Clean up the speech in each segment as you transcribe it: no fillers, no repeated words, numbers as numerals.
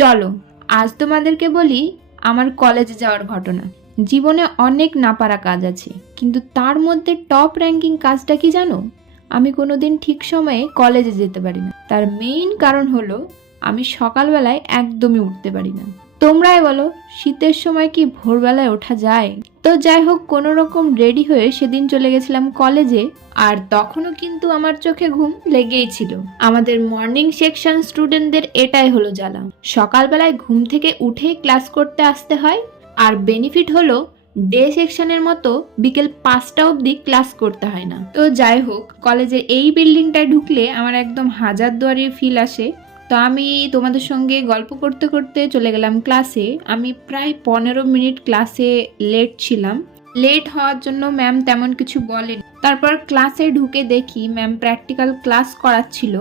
চলো আজ তোমাদেরকে বলি আমার কলেজে যাওয়ার ঘটনা। জীবনে অনেক না পারা কাজ আছে, কিন্তু তার মধ্যে টপ র্যাঙ্কিং কাজটা কি জানো? আমি কোনোদিন ঠিক সময়ে কলেজে যেতে পারি না। তার মেইন কারণ হলো আমি সকালবেলায় একদমই উঠতে পারি না। তোমরাই বলো, শীতের সময় কি ভোরবেলায় ওঠা যায়? তো যাই হোক, কোনো রকম রেডি হয়ে সেদিন চলে গেছিলাম কলেজে। আর তখনও কিন্তু আমার চোখে ঘুম লেগেই ছিল। আমাদের মর্নিং সেকশন স্টুডেন্টদের এটাই হলো জ্বালা, সকালবেলায় ঘুম থেকে উঠেই ক্লাস করতে আসতে হয়। আর বেনিফিট হলো ডে সেকশনের মতো বিকেল 5টা অবধি ক্লাস করতে হয় না। তো যাই হোক, কলেজের এই বিল্ডিংটায় ঢুকলে আমার একদম হাজারদুয়ারির ফিল আসে। তো আমি তোমাদের সঙ্গে গল্প করতে করতে চলে গেলাম ক্লাসে। আমি প্রায় 15 মিনিট ক্লাসে লেট ছিলাম। লেট হওয়ার জন্য ম্যাম তেমন কিছু বলেনি। তারপর ক্লাসে ঢুকে দেখি ম্যাম প্র্যাকটিক্যাল ক্লাস করাচ্ছিল।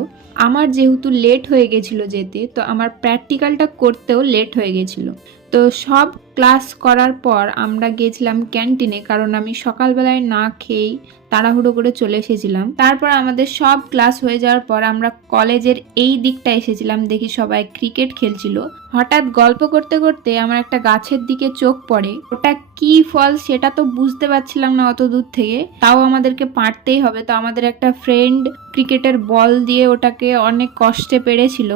আমার যেহেতু লেট হয়ে গেছিলো যেতে, তো আমার প্র্যাকটিক্যালটা করতেও লেট হয়ে গেছিলো। তো সব ক্লাস করার পর আমরা গিয়েছিলাম ক্যান্টিনে, কারণ আমি সকালবেলায় না খেয়েই তাড়াহুড়ো করে চলে এসেছিলাম। তারপর আমাদের সব ক্লাস হয়ে যাওয়ার পর আমরা কলেজের এই দিকটা এসেছিলাম, দেখি সবাই ক্রিকেট খেলছিল। হঠাৎ গল্প করতে করতে আমার একটা গাছের দিকে চোখ পড়ে। ওটা কি ফল সেটা তো বুঝতে পারছিলাম না অত দূর থেকে, তাও আমাদেরকে পারতেই হবে। তো আমাদের একটা ফ্রেন্ড ক্রিকেটের বল দিয়ে ওটাকে অনেক কষ্টে পেরেছিল।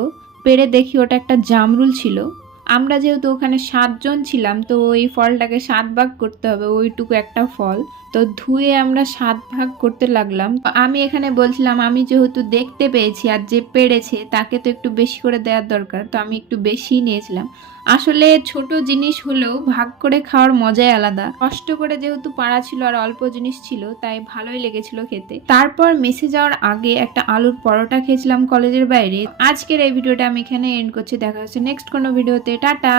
পেরে দেখি ওটা একটা জামরুল ছিল। আমরা যেহেতু ওখানে 7 জন ছিলাম, তো ওই ফলটাকে 7 ভাগ করতে হবে, ওইটুকু একটা ফল। তো ধুয়ে আমরা 7 ভাগ করতে লাগলাম। আমি এখানে বলছিলাম আমি যেহেতু দেখতে পেয়েছি আর যে পেরেছে তাকে তো একটু বেশি করে দেওয়ার দরকার, তো আমি একটু বেশি নিয়েছিলাম। আসলে ছোট জিনিস হলেও ভাগ করে খাওয়ার মজাই আলাদা। কষ্ট করে যেহেতু পাড়া ছিল আর অল্প জিনিস ছিল, তাই ভালোই লেগেছিল খেতে। তারপর মেসে যাওয়ার আগে একটা আলুর পরোটা খেয়েছিলাম কলেজের বাইরে। আজকের এই ভিডিওটা আমি এখানে এন্ড করছি। দেখা হচ্ছে নেক্সট কোনো ভিডিওতে। টাটা।